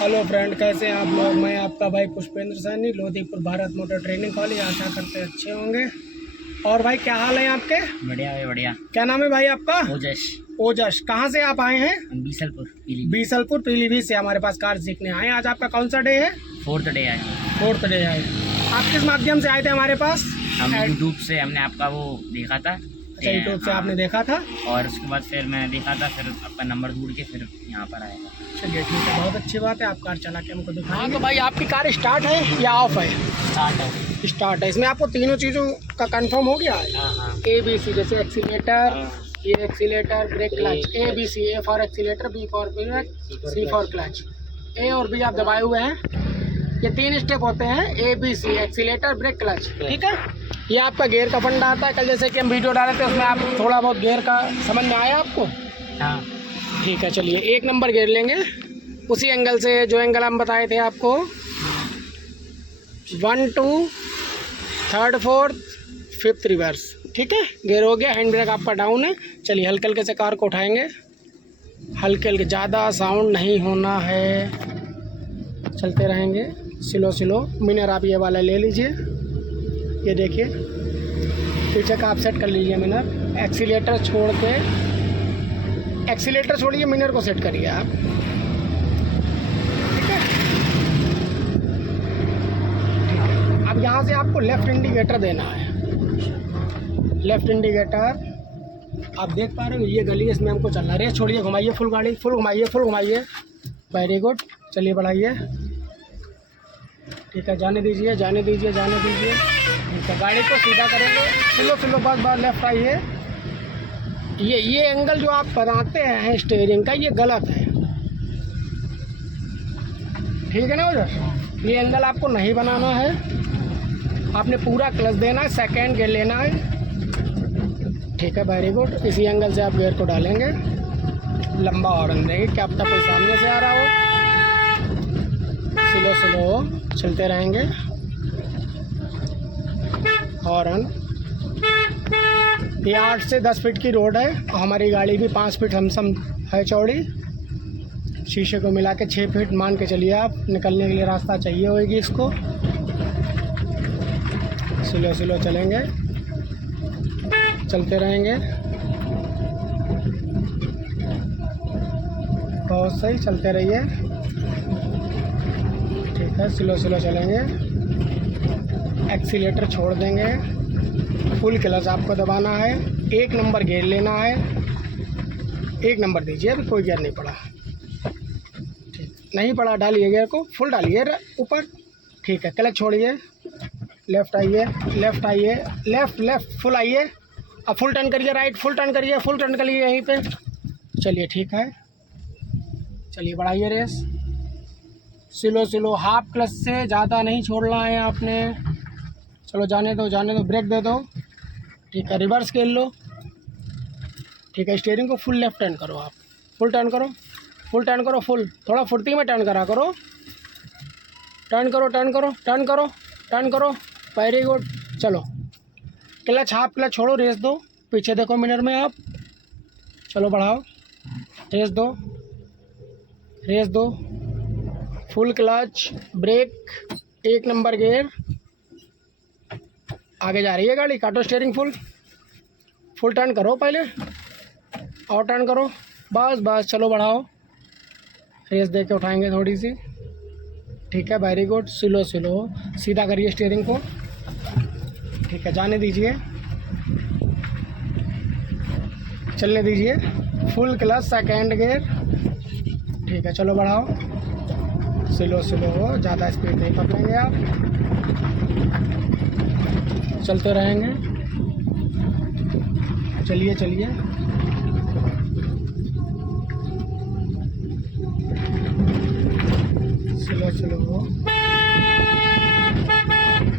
Hello friend, कैसे हैं आप लोग। मैं आपका भाई Pushpendra Saini, Lodhipur Bharat motor training college. आशा करते हैं अच्छे होंगे। और भाई क्या हाल है आपके? बढ़िया है बढ़िया। क्या नाम है भाई आपका? ओजस। ओजस। कहाँ से आप आए हैं? हम बीसलपुर पीलीभीत से हमारे पास कार सीखने आए। आज आपका कौन सा डे है? फोर्थ डे आए। आप किस माध्यम से आए थे हमारे पास? हम यूट्यूब से हमने आपका वो देखा था। अच्छा, यूट्यूब से आपने देखा था और उसके बाद फिर मैं देखा था, फिर आपका नंबर ढूंढ के फिर यहाँ पर आया था। चलिए ठीक है, बहुत अच्छी बात है। आप कार चला के हमको दिखाएं। हाँ तो भाई आपकी कार स्टार्ट है या ऑफ है? स्टार्ट है। इसमें आपको तीनों चीज़ों का कंफर्म हो गया है? ABC, जैसे एक्सीलेटर, ये accelerator, brake, clutch. ABC, A for accelerator, B for brake, C for clutch. A और B आप दबाए हुए हैं। ये 3 स्टेप होते हैं, ABC, एक्सीलेटर, ब्रेक, क्लच। ठीक है। ये आपका गियर का फंडा आता है। कल जैसे कि हम वीडियो डाले थे, उसमें आप थोड़ा बहुत गियर का समझ में आया आपको? हाँ ठीक है। चलिए 1 नंबर गियर लेंगे उसी एंगल से जो एंगल हम बताए थे आपको। 1 2 3rd 4th 5th रिवर्स। ठीक है, गियर हो गया। हैंड ब्रेक आपका डाउन है। चलिए हल्के हल्के से कार को उठाएंगे। हल्के हल्के, ज़्यादा साउंड नहीं होना है। चलते रहेंगे स्लो। मिनर आप ये वाला ले लीजिए। ये देखिए, पीछे का आप सेट कर लीजिए मिनर। एक्सीलेटर छोड़िए, मिनर को सेट करिए आप। ठीक है। अब यहाँ से आपको लेफ्ट इंडिकेटर देना है। लेफ्ट इंडिकेटर आप देख पा रहे हो, ये गली है, इसमें हमको चलना है। रेस छोड़िए, घुमाइए फुल गाड़ी, फुल घुमाइए। Very good. चलिए बढ़ाइए। ठीक है, जाने दीजिए। ठीक है, गाड़ी को सीधा करेंगे। स्लो बस लेफ्ट आइए। ये एंगल जो आप बनाते हैं स्टीयरिंग का, ये गलत है। ठीक है ना उधर? ये एंगल आपको नहीं बनाना है। आपने पूरा क्लच देना है, सेकेंड गियर लेना है। ठीक है, वेरी गुड। इसी एंगल से आप गियर को डालेंगे। लंबा हॉर्न देंगे, क्या पता कोई सामने से आ रहा हो। स्लो चलते रहेंगे। हॉर्न। ये 8 से 10 फीट की रोड है। हमारी गाड़ी भी 5 फीट हमसम है चौड़ी। शीशे को मिला के 6 फीट मान के चलिए आप। निकलने के लिए रास्ता चाहिए होगी इसको। स्लो चलेंगे, चलते रहेंगे। बहुत सही, चलते रहिए। ठीक है, स्लो चलेंगे। एक्सीलेटर छोड़ देंगे। फुल क्लच आपको दबाना है। 1 नंबर गियर लेना है। 1 नंबर दीजिए। अभी कोई गियर नहीं पड़ा। ठीक, नहीं पड़ा, डालिए गियर को, फुल डालिए ऊपर। ठीक है, क्लच छोड़िए। लेफ्ट आइए, लेफ्ट फुल आइए। अब फुल टर्न करिए, राइट फुल टर्न करिए यहीं पे। चलिए ठीक है, चलिए बढ़ाइए रेस। स्लो, हाफ क्लच से ज़्यादा नहीं छोड़ना है आपने। चलो जाने दो, ब्रेक दे दो। ठीक है, रिवर्स खेल लो। ठीक है, स्टीयरिंग को फुल लेफ्ट टर्न करो आप। फुल टर्न करो, फुल। थोड़ा फुर्ती में टर्न करा करो। टर्न करो। Very good. चलो, क्लच, हाफ क्लच छोड़ो, रेस दो। पीछे देखो मिरर में आप। चलो बढ़ाओ, रेस दो। Full clutch, brake, 1 number gear. आगे जा रही है गाड़ी, काटो स्टीयरिंग फुल टर्न करो पहले, और टर्न करो। बस चलो बढ़ाओ। रेस दे के उठाएंगे थोड़ी सी। ठीक है, वेरी गुड। स्लो सीधा करिए स्टीयरिंग को। ठीक है, जाने दीजिए, चलने दीजिए। Full clutch, second gear. ठीक है, चलो बढ़ाओ। स्लो, ज़्यादा स्पीड नहीं पकड़ेंगे आप। चलते रहेंगे। चलिए स्लो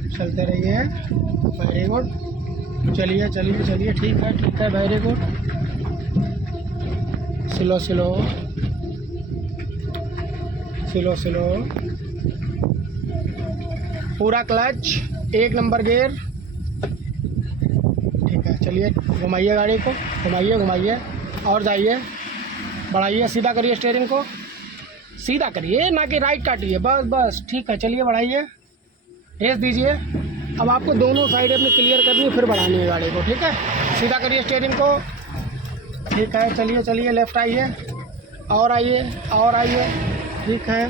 चलते रहिए। Very good. चलिए। ठीक है, वेरी गुड। स्लो। पूरा क्लच, 1 नंबर गियर। ठीक है, चलिए घुमाइए गाड़ी को, घुमाइए और जाइए। बढ़ाइए, सीधा करिए स्टीयरिंग को। सीधा करिए, ना कि राइट काटिए, बस बस ठीक है। चलिए बढ़ाइए, रेस दीजिए। अब आपको दोनों साइड अपनी क्लियर करनी है, फिर बढ़ानी है गाड़ी को, ठीक है। सीधा करिए स्टीयरिंग को, ठीक है। चलिए चलिए, लेफ्ट आइए, और आइए, और आइए, ठीक है।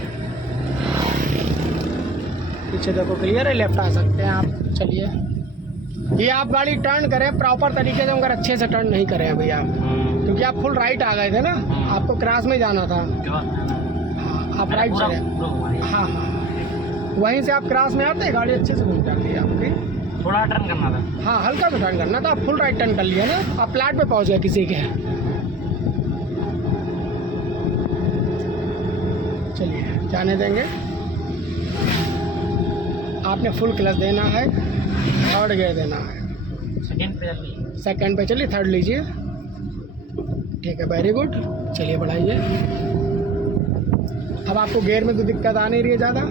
पीछे देखो क्लियर है, लेफ्ट आ सकते हैं आप। चलिए, ये आप गाड़ी टर्न करें प्रॉपर तरीके से, मगर अच्छे से टर्न नहीं करें अभी आप, क्योंकि आप फुल राइट आ गए थे ना, आपको क्रॉस में जाना था। हाँ, आप राइट चले। हाँ हाँ, वहीं से आप क्रॉस में आते, गाड़ी अच्छे से घूम जाती है आपकी। थोड़ा टर्न करना था। हाँ, हल्का सा टर्न करना था, आप फुल राइट टर्न कर लिया ना, आप प्लाट पे पहुँच गए किसी के। चलिए, जाने देंगे। आपने फुल क्लच देना है, थर्ड गियर देना है। सेकंड पे चलिए, थर्ड लीजिए, ठीक है, वेरी गुड। चलिए बढ़ाइए। अब आपको गियर में तो दिक्कत आ नहीं रही है ज़्यादा?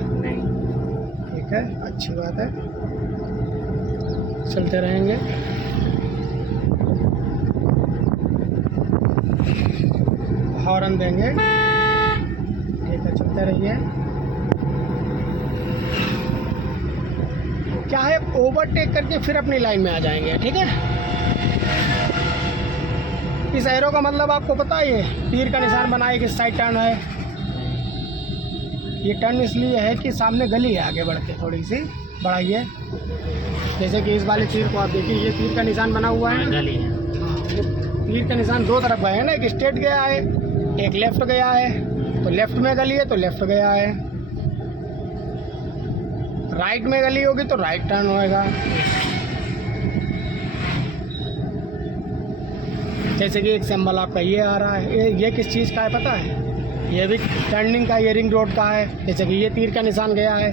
ठीक है, अच्छी बात है। चलते रहेंगे। हॉर्न देंगे, ठीक है, चलते रहिए। क्या है, ओवरटेक करके फिर अपनी लाइन में आ जाएंगे, ठीक है। इस एरो का मतलब आपको पता है, ये तीर का निशान बनाए किस साइड टर्न है। ये टर्न इसलिए है कि सामने गली है, आगे बढ़ के थोड़ी सी बढ़ाइए। जैसे कि इस वाले तीर को आप देखिए, ये तीर का निशान बना हुआ है, गली है। हाँ, ये तीर का निशान दो तरफ गए हैं ना, एक स्ट्रेट गया है, एक लेफ्ट गया है। तो लेफ्ट में गली है तो लेफ्ट गया है, राइट में गली होगी तो राइट टर्न होएगा। जैसे कि एक सिंबल आपका ये आ रहा है, ये किस चीज़ का है पता है? ये भी टर्निंग का, ये रिंग रोड का है। जैसे कि ये तीर का निशान गया है,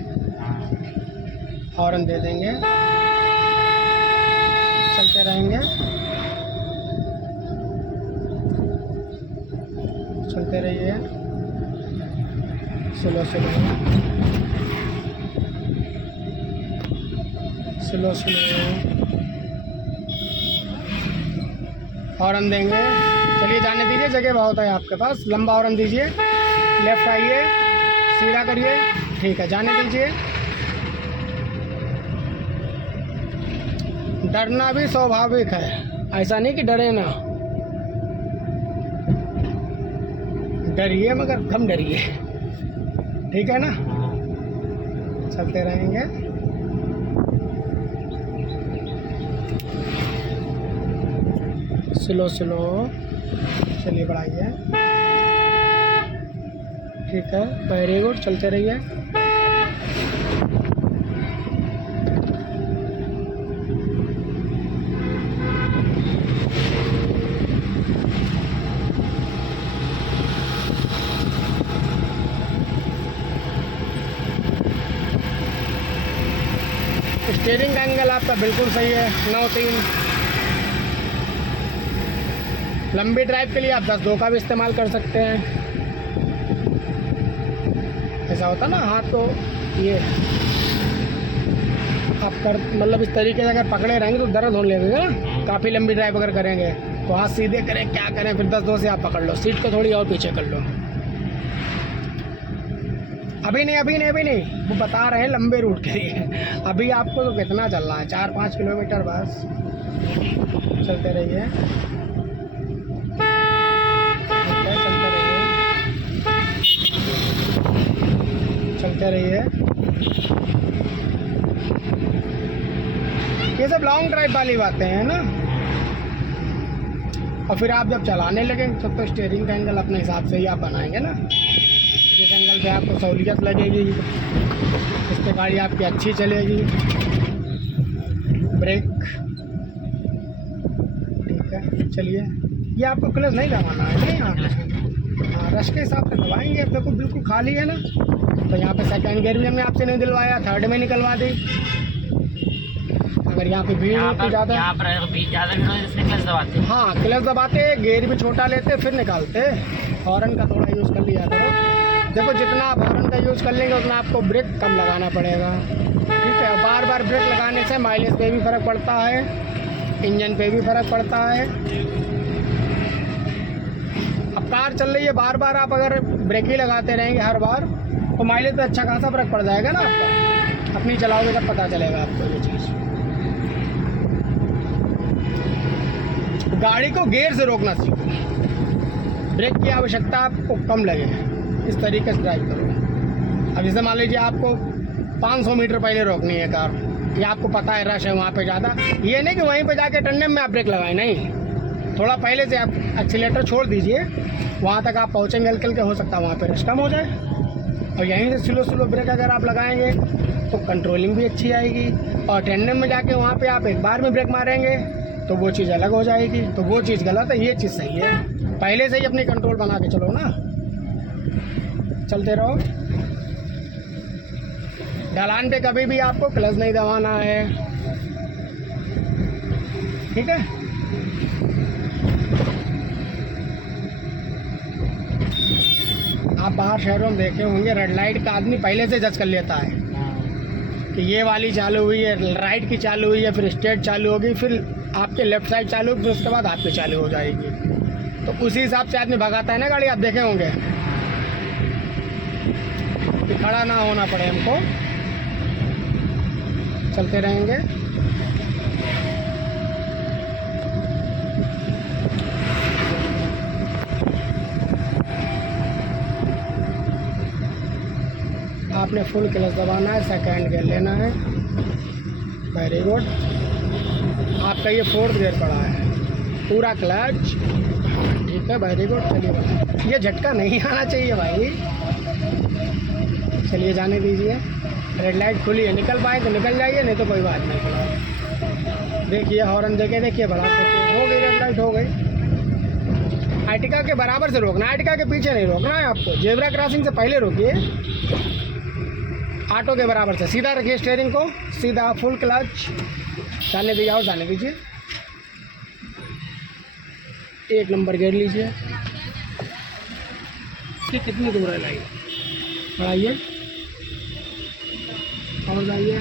हॉर्न दे देंगे, चलते रहेंगे, चलते रहिए, slow slow slow slow, horn देंगे। चलिए जाने दीजिए, जगह बहुत है आपके पास, लंबा हॉर्न दीजिए। लेफ्ट आइए, सीधा करिए, ठीक है, जाने दीजिए। डरना भी स्वाभाविक है, ऐसा नहीं कि डरे ना, डरिए मगर कम डरिए, ठीक है ना। चलते रहेंगे। स्लो स्लो, चलिए बढ़ाइए, ठीक है, वेरी गुड, चलते रहिए। स्टीयरिंग का एंगल आपका बिल्कुल सही है, 9-3। लंबी ड्राइव के लिए आप 10-2 का भी इस्तेमाल कर सकते हैं। ऐसा होता ना, हाथ को ये आप कर, मतलब इस तरीके से अगर पकड़े रहेंगे तो दर्द होने लगेगा ना। काफ़ी लंबी ड्राइव अगर करेंगे तो हाथ सीधे करें, क्या करें, फिर 10-2 से आप पकड़ लो, सीट को थोड़ी और पीछे कर लो। अभी नहीं, वो बता रहे हैं लंबे रूट के लिए। अभी आपको तो कितना चल रहा है, 4-5 किलोमीटर बस। चलते रहिए, चलते रहिए। ये सब लॉन्ग ड्राइव वाली बातें हैं ना। और फिर आप जब चलाने लगे तो स्टीयरिंग का एंगल अपने हिसाब से ही आप बनाएंगे ना, जिस एंगल पे आपको सहूलियत लगेगी, इस पर गाड़ी आपकी अच्छी चलेगी। ब्रेक, ठीक है, चलिए। ये आपको क्लच नहीं दबाना है ना, यहाँ हाँ, रश के हिसाब से दबाएंगे। अपने को बिल्कुल खाली है ना, तो यहाँ पे सेकंड गियर भी हमने आपसे नहीं दिलवाया, थर्ड में निकलवा दी। अगर यहाँ पे भीड़ होती ज़्यादा, क्लच दबाते, हाँ क्लच दबाते, गियर भी छोटा लेते, फिर निकालते। हॉर्न का थोड़ा यूज़ कर लिया करो। देखो, जितना आप हॉर्न का यूज़ कर लेंगे उतना आपको ब्रेक कम लगाना पड़ेगा, ठीक है। बार बार ब्रेक लगाने से माइलेज पे भी फ़र्क पड़ता है, इंजन पे भी फ़र्क पड़ता है। अब कार चल रही है, बार बार आप अगर ब्रेक ही लगाते रहेंगे हर बार तो माइलेज पे अच्छा खासा फर्क पड़ जाएगा ना आपका। अपनी चलाओगे तब पता चलेगा आपको ये चीज़। गाड़ी को गियर से रोकना सीखो, ब्रेक की आवश्यकता आपको कम लगे, इस तरीके से ड्राइव करो। अब जैसे मान लीजिए आपको 500 मीटर पहले रोकनी है कार, या आपको पता है रश है वहाँ पे ज़्यादा, ये नहीं कि वहीं पे जाके टंडे में आप ब्रेक लगाएं, नहीं, थोड़ा पहले से आप एक्सीलेटर छोड़ दीजिए, वहाँ तक आप पहुँचेंगे हल्के हल्के, हो सकता है वहाँ पे रश कम हो जाए। और यहीं से स्लो स्लो ब्रेक अगर आप लगाएंगे तो कंट्रोलिंग भी अच्छी आएगी, और टेंडम में जाके वहाँ पे आप एक बार में ब्रेक मारेंगे तो वो चीज़ अलग हो जाएगी। तो वो चीज़ गलत है, ये चीज़ सही है। पहले से ही अपनी कंट्रोल बना के चलो ना, चलते रहो। ढलान पे कभी भी आपको क्लच नहीं दबाना है, ठीक है। आप बाहर शहरों में देखे होंगे रेड लाइट का आदमी पहले से जज कर लेता है कि ये वाली चालू हुई है, राइट की चालू हुई है, फिर स्ट्रेट चालू होगी, फिर आपके लेफ्ट साइड चालू होगी, फिर उसके बाद आपकी चालू हो जाएगी। तो उसी हिसाब से आदमी भगाता है ना गाड़ी। आप देखे होंगे कि खड़ा ना होना पड़े हमको, चलते रहेंगे। आपने फुल क्लच दबाना है, सेकंड गियर लेना है, वेरी गुड। आपका ये 4th गियर पड़ा है, पूरा क्लच, ठीक है, वेरी गुड। चलिए, ये झटका नहीं आना चाहिए भाई, चलिए जाने दीजिए। रेड लाइट खुली है, निकल पाए तो निकल जाइए, नहीं तो कोई बात नहीं। देखिए हॉर्न देके, देखिए बढ़ा देखिए, हो गई रेड लाइट, हो गई। आर्टिका के बराबर से रोकना, आर्टिका के पीछे नहीं रोकना है आपको, जेब्रा क्रॉसिंग से पहले रोकिए। ऑटो के बराबर से सीधा रखिए स्टीयरिंग को, सीधा फुल क्लच, जाने दीजिए और जाने दीजिए। 1 नंबर गियर लीजिए। ये कितनी दूर है लाइट, बढ़ाइए और जाइए,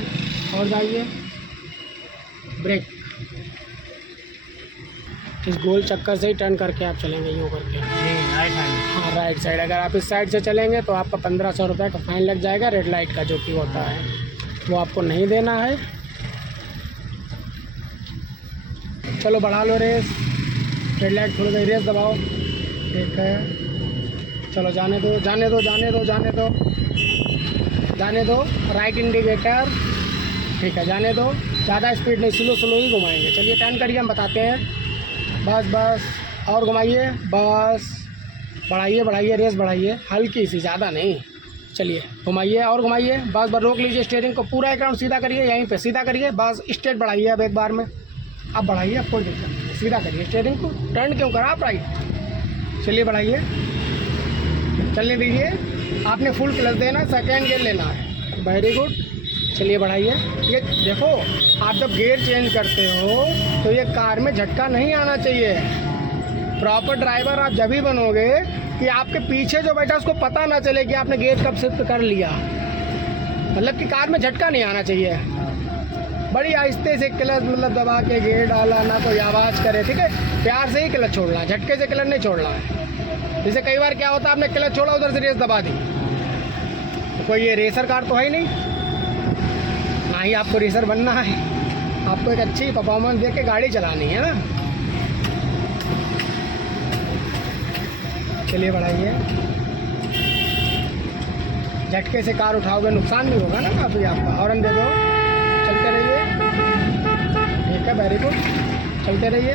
और जाइए। ब्रेक, इस गोल चक्कर से ही टर्न करके आप चलेंगे, यूँ करके। हाँ, राइट साइड। अगर आप इस साइड से चलेंगे तो आपका 1500 रुपये का फाइन लग जाएगा, रेड लाइट का जो कि होता है वो आपको नहीं देना है। चलो बढ़ा लो रेस, रेड लाइट खुल गई, रेस दबाओ, ठीक है। चलो जाने दो, जाने दो, जाने दो, जाने दो, जाने दो। राइट इंडिकेटर, ठीक है, जाने दो। ज़्यादा स्पीड नहीं, स्लो स्लो ही घुमाएंगे। चलिए टर्न करिए, हम बताते हैं। बस बस, और घुमाइए, बस बढ़ाइए, बढ़ाइए, रेस बढ़ाइए, हल्की सी, ज़्यादा नहीं। चलिए घुमाइए और घुमाइए, बस बस रोक लीजिए स्टीयरिंग को, पूरा एक राउंड सीधा करिए, यहीं पे सीधा करिए, बस स्ट्रेट बढ़ाइए अब एक बार में। अब बढ़ाइए, अब कोई दिक्कत नहीं, सीधा करिए स्टीयरिंग को। टर्न क्यों करा आप, राइट। चलिए बढ़ाइए, चलने दीजिए। आपने फुल क्लच देना, सेकेंड गियर लेना है, वेरी गुड। चलिए बढ़ाइए। ये देखो, आप जब गियर चेंज करते हो तो ये कार में झटका नहीं आना चाहिए। प्रॉपर ड्राइवर आप जब ही बनोगे कि आपके पीछे जो बैठा उसको पता ना चले कि आपने गियर कब शिफ्ट कर लिया, मतलब कि कार में झटका नहीं आना चाहिए। बड़ी आहिस्ते से क्लच मतलब दबा के गियर डाला, ना कोई आवाज़ करे, ठीक है। प्यार से ही क्लच छोड़ना है, झटके से क्लच नहीं छोड़ना है। जैसे कई बार क्या होता है, आपने क्लच छोड़ा, उधर से रेस दबा दी, तो कोई ये रेसर कार तो है ही नहीं, ना ही आपको रेसर बनना है। आपको एक अच्छी परफॉर्मेंस दे के गाड़ी चलानी है ना। चलिए बढ़ाइए, झटके से कार उठाओगे नुकसान भी होगा ना काफ़ी आपका। हॉर्न दे दो, चलते रहिए, ठीक है, वेरी गुड, चलते रहिए।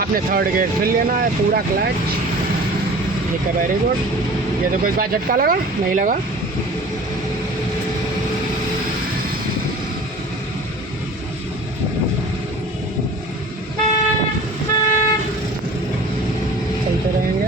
आपने 3rd गियर फिर लेना है, पूरा क्लच, ठीक है, वेरी गुड। ये देखो, इस बार झटका लगा नहीं लगा। चलते रहेंगे।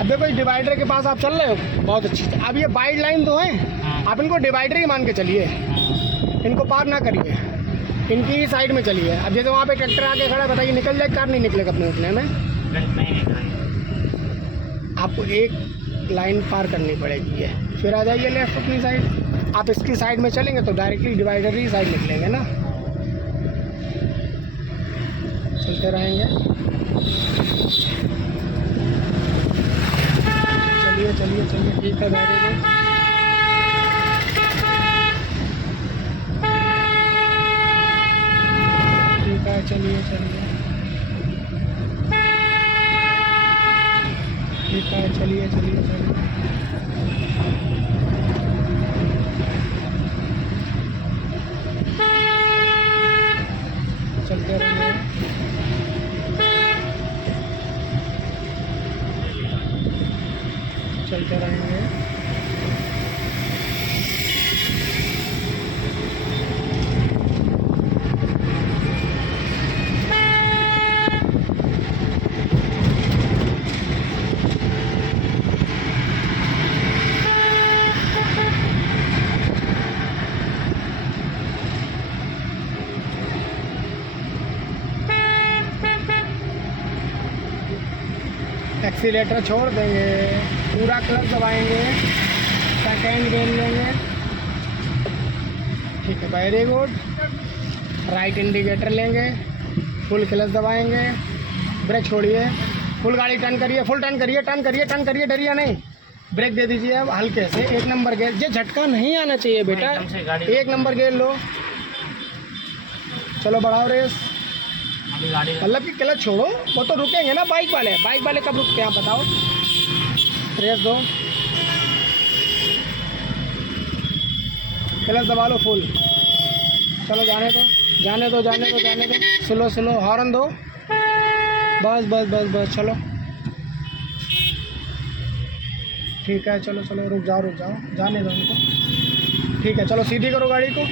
अब देखो, इस डिवाइडर के पास आप चल रहे हो, बहुत अच्छी। अब ये वाइड लाइन तो है, आप इनको डिवाइडर ही मान के चलिए, इनको पार ना करिए। इनकी ही साइड में चलिए। अब जैसे वहाँ पे ट्रैक्टर आके खड़ा है, बताइए निकल जाए कार, नहीं निकलेगा अपने उतने में। नहीं निकल रही। आपको एक लाइन पार करनी पड़ेगी है, फिर आ जाइए लेफ्ट अपनी साइड। आप इसकी साइड में चलेंगे तो डायरेक्टली डिवाइडर ही साइड निकलेंगे ना। चलते रहेंगे, चलिए चलिए चलिए, ठीक है, वेरी गुड। ठीक है, चलिए चलिए, ठीक है, चलिए चलिए चलिए। चलते रहिए, चलते रहेंगे। एक्सीलेटर छोड़ देंगे, पूरा क्लच दबाएंगे, सेकेंड गेयर लेंगे। ठीक है, वेरी गुड। राइट इंडिकेटर लेंगे, फुल क्लच दबाएंगे, ब्रेक छोड़िए, फुल गाड़ी टर्न करिए, फुल टर्न करिए, टर्न करिए, टर्न करिए, डरिए नहीं। ब्रेक दे दीजिए अब हल्के से, एक नंबर गेयर। ये झटका नहीं आना चाहिए बेटा, एक नंबर गेयर लो। चलो बढ़ाओ रेस। मतलब कि क्लच छोड़ो, वो तो रुकेंगे ना बाइक वाले कब रुकते हैं आप बताओ। रेस दो, क्लच दबा लो फुल। चलो जाने दो जाने दो जाने दो जाने दो, स्लो स्लो, हॉर्न दो, बस बस बस बस, चलो ठीक है, चलो चलो, रुक जाओ, जाने दो उनको। ठीक है, चलो सीधी करो गाड़ी को,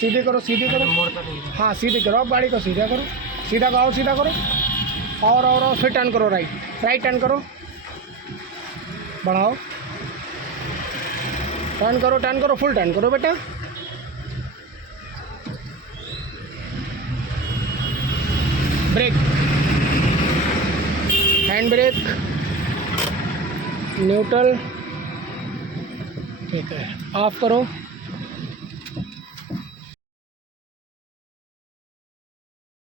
सीधी करो, सीधी करो। हाँ सीधी करो, अब गाड़ी को सीधा करो, सीधा करो, सीधा करो, और फिर टर्न करो, राइट टर्न करो, बढ़ाओ, टर्न करो, फुल टर्न करो बेटा। ब्रेक, हैंड ब्रेक, न्यूट्रल, ठीक है, ऑफ करो।